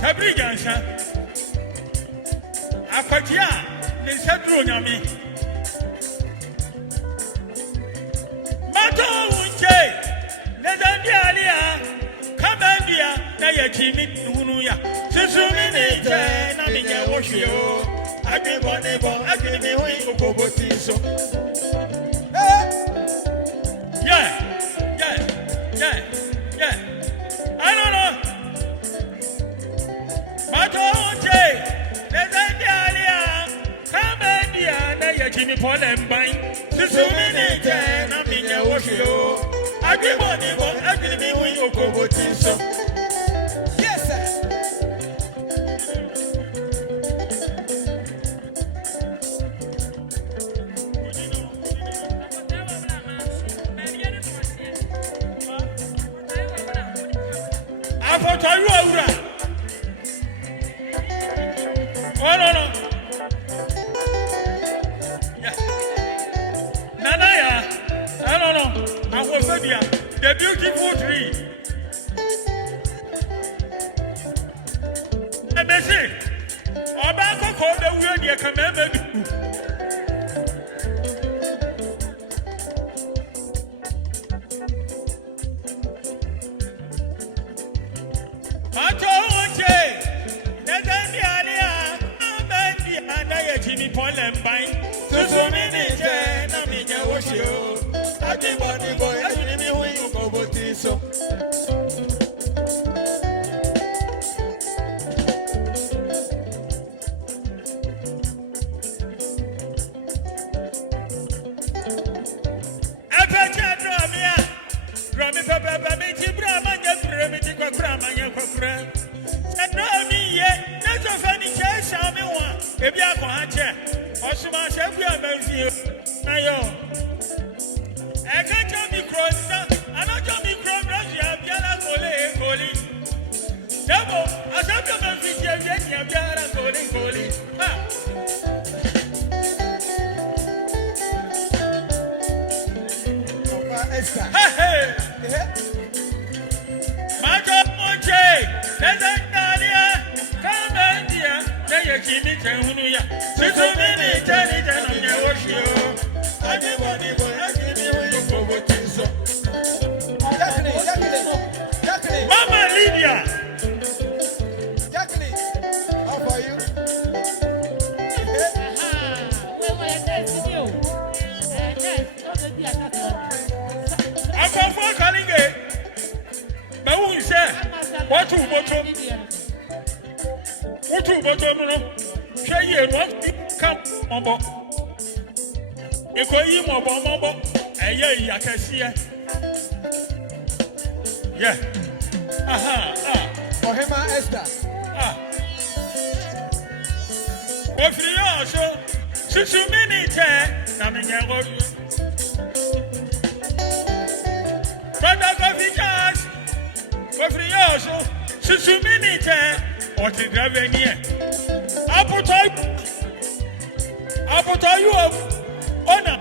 Tabrigansa. Akwatia, ne sadro nyame. Mato unche, ne dandi alia, kamandia na yachimi nunuya. Susumi ne je na minya woshio. Agibonebo, agimi hui ukobotiso. Yeah. I don't know. Matonche, Nezendalia, Kamandia, Nayajimi Polembai, Susuminate, Naminia Washio, Agibonebo, Agimi hui ukobotiso. Yes, sir. For you, oh no. Yeah. Nanaya, I don't know. I was the beautiful tree. And they say, Obako called the word you can never do. Yeah. For him, Esther. If you also, since you mean it, I'm in your world. Brother Govijas, if you also, since you mean it, what is driving here? I'll put you up. Honor.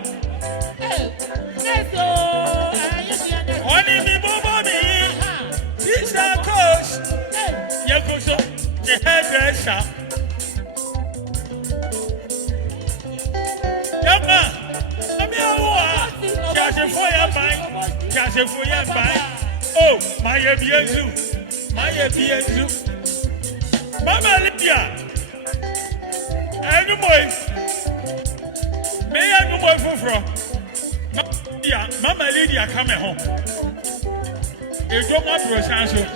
Honey, me, Bobby. This is our coach. Yakuso, the hairdresser. Yama, let me know. Just a fire mine. Just a fire mine. Oh, my Abiazu. My Abiazu. Mama Lydia. Any boy. May I go boy for Mama Lydia coming home. You don't want to answer.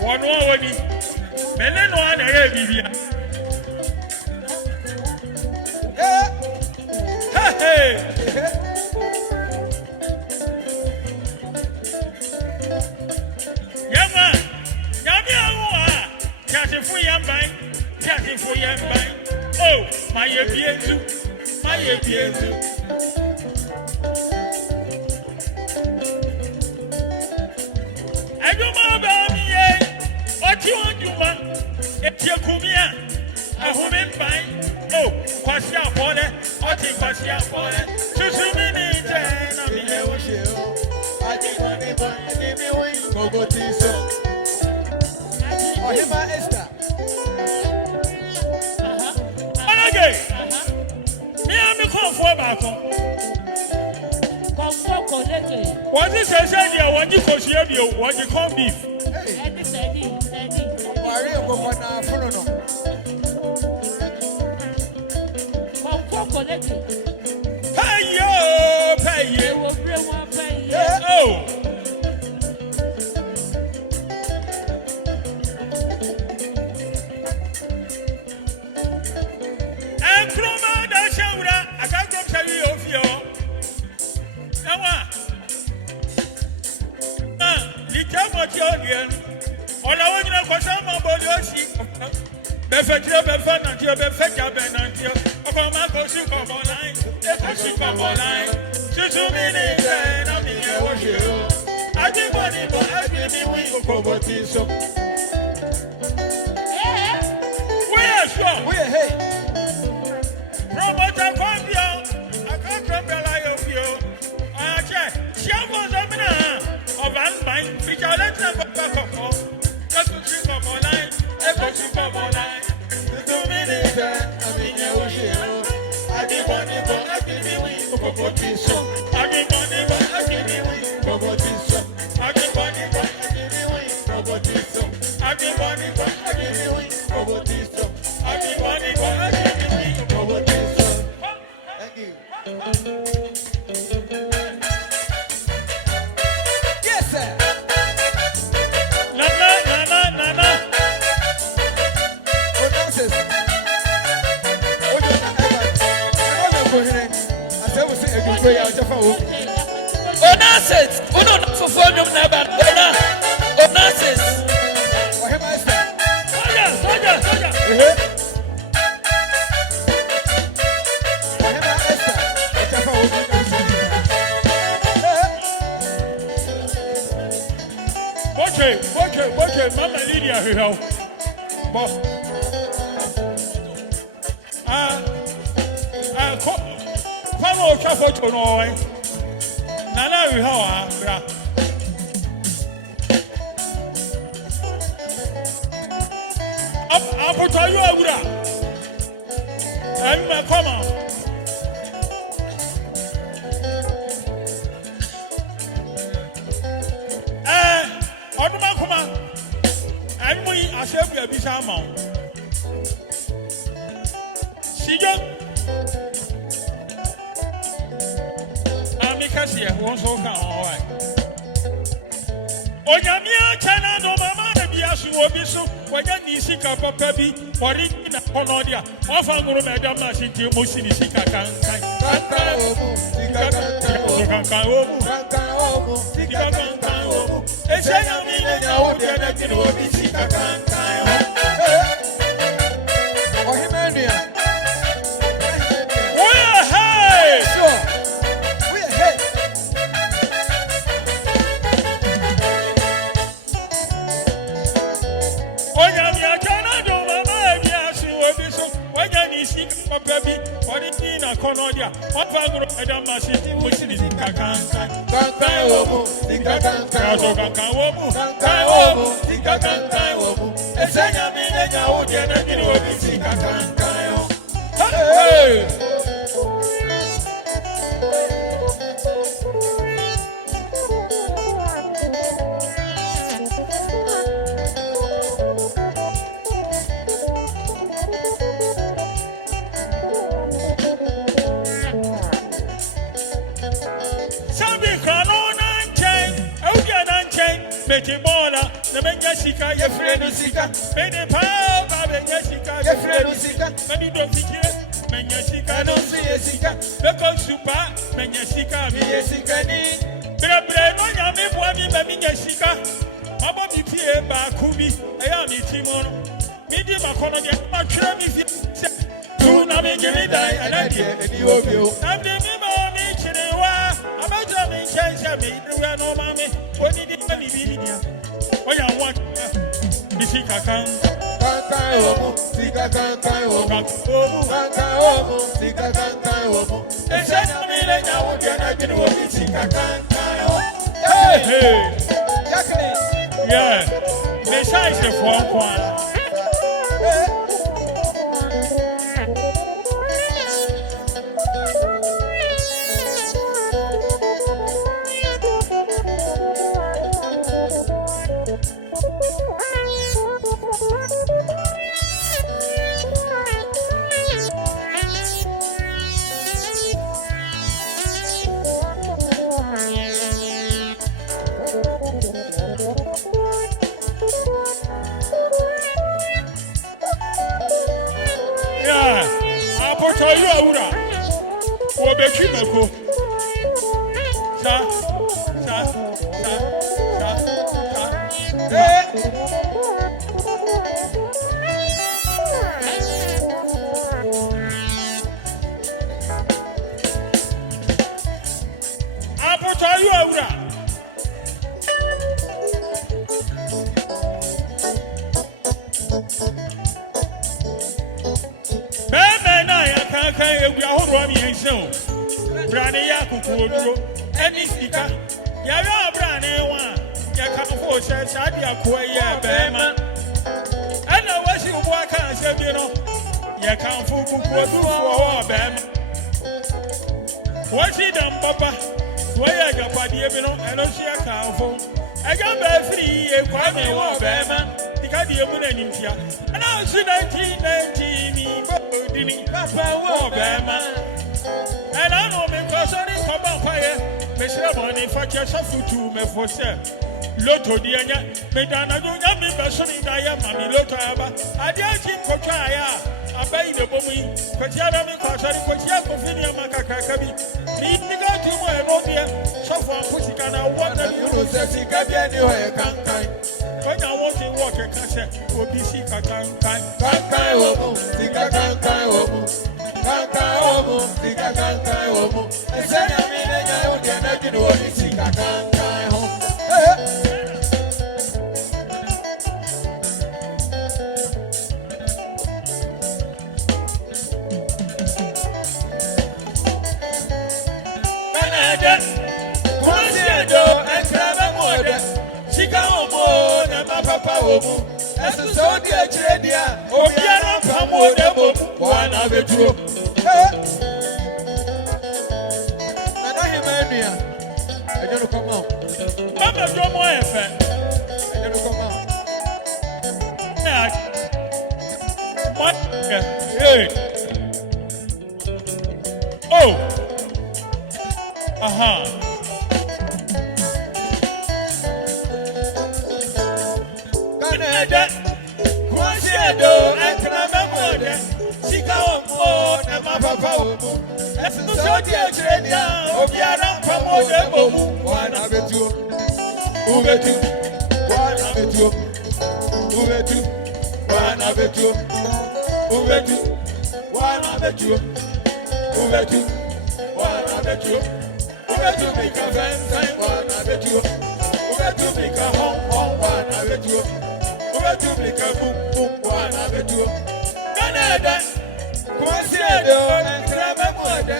One more, Melen one, I have Vivian. Hey, young man, Yamia, catching for young bang, catching for young bang. Oh, my Abiazu, my Abiazu. I don't know about me, what you want to do, it's your Kumia, a woman by, oh, Quasia Pole, what is Quasia Pole, to so many days, I think I What is a said here? What you call you? What you call beef? Pay you, pay you. Oh. And Kroma, that's how I can't go tell you of you. All I want to know some about your sheep. Befetio, Befanatio, Befetia, Benantio, Obama, Super Online, Super Online, to many, and I mean, I was you. I did money, but I didn't win for poverty. So, we are sure. We are hey. Promoter, come here. I can't come of you. I check. She was a minute of one mind, which I let them go back of. Yes, sir. Onasset, uno not for phone number. Onasset. Okay, Mama Lydia here. Come on, chapel to know. Nana, we have I'll put you over. I'm come on. I'm going to accept your visa amount. See you. I'm here. Once all right. On your mere channel, no mamma, be as you will be so. When you see a baby, or in a Ponodia, often go Madame City, Musini Sika Konodia, what Vango Madame City, which is in Kankan, womu, Border, the Benjasika, your friend is Sika, Benny Power, Benjasika, your friend is Sika, Benny don't see it, Benjasika, don't see a Sika, because Super, Benjasika, Benjasika, Bread, Yami, Wami, Benjasika, Mabby Pierre, Bakubi, I am Timon, Medium Economy, my train is to navigate, and I get you of you. I'm the member I'm a German chance, I made the no mammy. What did it be? When I want the Sika can Sika yeah. Besides the phone, tell you Aura. Or Bekimako. I'll tell you Aura. We are all running and so. Brandy Yaku, any sticker. Yara Brandy one. Yakamfo says, Sadia Koya Bama. And I was you walk and say, you know, Yakamfo do for Bama. What's it done, Papa? Where I got Padiabino and Osia I got free a quite one Bama. And I was 1990 Papa Wabama. And I know because I didn't come up fire. Mr. Bonnie for just a foot to me for sale. Lotto Diana, Medana do not be personally Diamond Lotaba. I didn't think for Kaya. I buy the bombing, but Yadami Kosari, but Yakofinia Macacakabi. Need to go to my mobile. So far, Pusikana, what are you say? Gabiani, kankan. When I want to walk a cassette, will be sick at kankan. Kankan, womu, sika kankan, womu. Kankan, womu, sika kankan, womu. And send a minute, I don't get nothing to what you sika kankan home. Papa womu, as a soldier, Chedia, oh, Piano, Pamo, Demo, one of the two. And I am I don't come out. Mama, no more effect. I don't come out. What? Hey. Oh. Aha. Kwasiado enkrama mode sika omo na mapapa omo esu so die tredia obiara pamode bomu wana betu ubetu wana betu ubetu wana betu ubetu wana betu ubetu wana betu ubetu bika fence wana betu ubetu bika home wana betu Republica boom boom wana betu Canada Kwasiado enkrama mode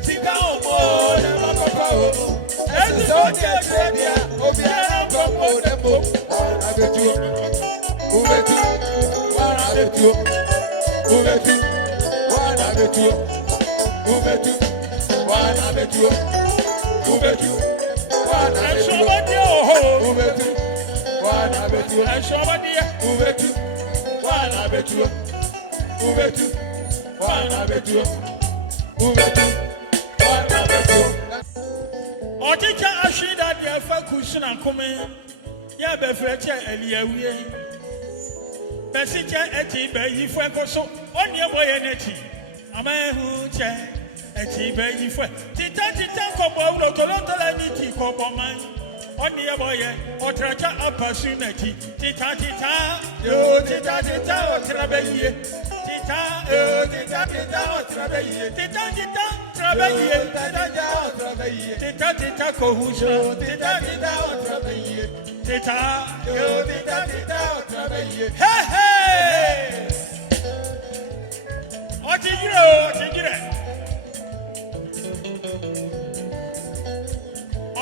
sika omo na mapapa omo esu so die tredia obiara pamode bomu wana betu ubetu wana betu ubetu wana betu ubetu wana betu ubetu wana betu ubetu wana betu ashobadia ubetu wana betu ubetu wana betu ubetu wana betu Otika ashida dia fa kushina kome ya be freche eliawie Besiche eti be yifwe koso onye boye neti amahu che eti be yifwe tita kobo ulo tolontola niti kobo man Onye boye otracha opportunity tita yo tita otrabeye tita otrabeye tita otrabeye tita kohusha tita otrabeye tita yo tita otrabeye hey Otigire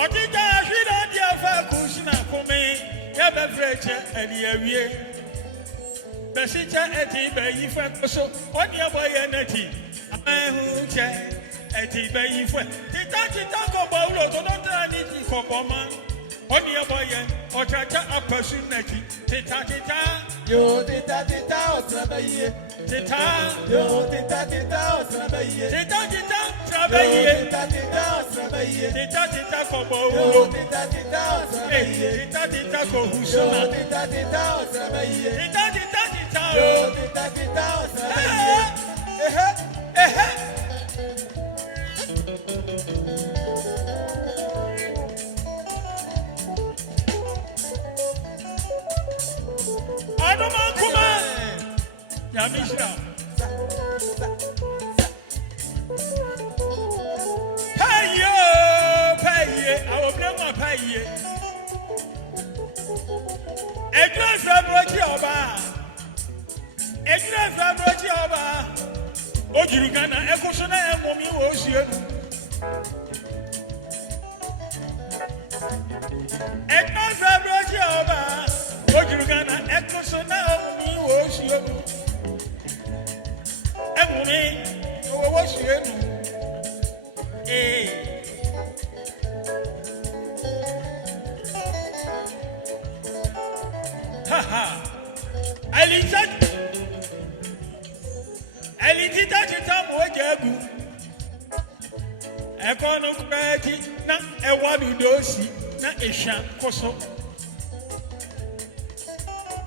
Otita shida dia fa kushina kome Yabavrecha and Yawie. Bessita eti bayi fwe so on your boy energy. I who chat eti bayi fwe. Tita ko baulo to don't need for woman. On your boy or chacha a personality. Tita yo tita trabaye. Tita yo tita trabaye. Tita trabaye. Tita ko baulo. Tita trabaye. Tita ko husona. Tita trabaye. Tita yo tita trabaye. Adoma kuma Yamishra Paye I will blame my paye Edra Fabrochi Oba Ojurugana Ekosona Emomi Oshie Edra Fabrochi Oba Ojurugana Ekosona Emomi Oshie Emomi Oshie Haha Alitita mojagu Ekono kwati na ewadu dosi na esha koso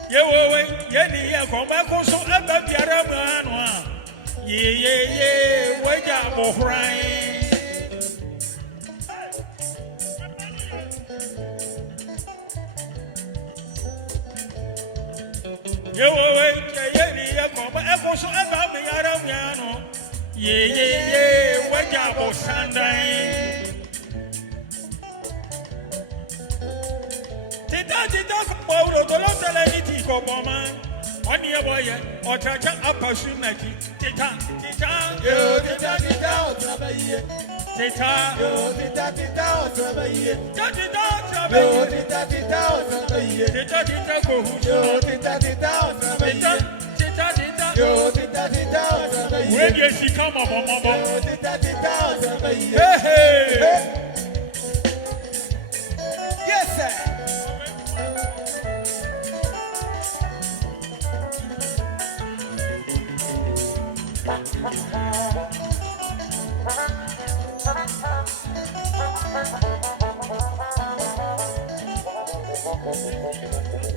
Yewowe yeni yakoma koso aba biara mu anu a ye waja bohran Yewowe yeni yakoma koso aba biara mu anu ye waja bosandan Tita Paulo, the locality for woman. 1 year boy, or Chacha opportunity. Tita, yo, Tita, trabaye. Tita, yo, Tita, trabaye. Tita, yo, Tita, trabaye. Tita, go, yo, Tita, trabaye. Tita, yo, Tita, trabaye. When you see come up, Mama, yo, Tita, trabaye. Hey, yes, sir.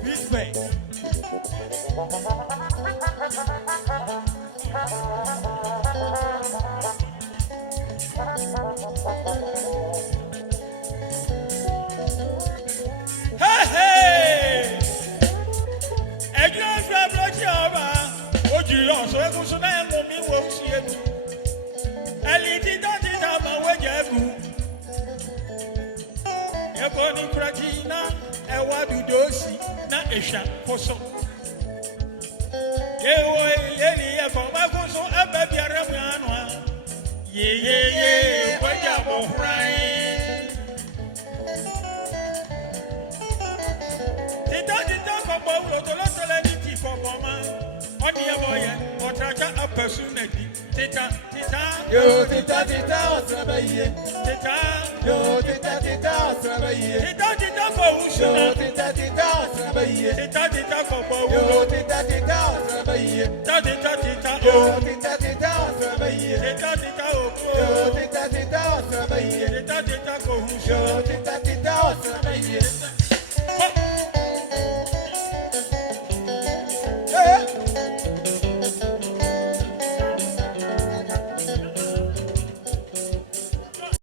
This way. hey. Eglas Rablochi Oba. Oji so ekuso na emomi wo sie mu. Tita ma wajagu. Eboni kratina ewadu dosi na esha koso. Yewo yeni yakoma koso ababiara mu anu a. Ye waja bohran. Tita ko bawlo to lotele ni ti for mama. Oni eboye otracha opportunity. Tita yo, Tita, trabaye. Tita yo, Tita, trabaye. Tita for yo, Tita, trabaye. Tita for yo, Tita, trabaye. Tita yo, Tita, trabaye. Tita yo, Tita, trabaye. Tita yo, Tita,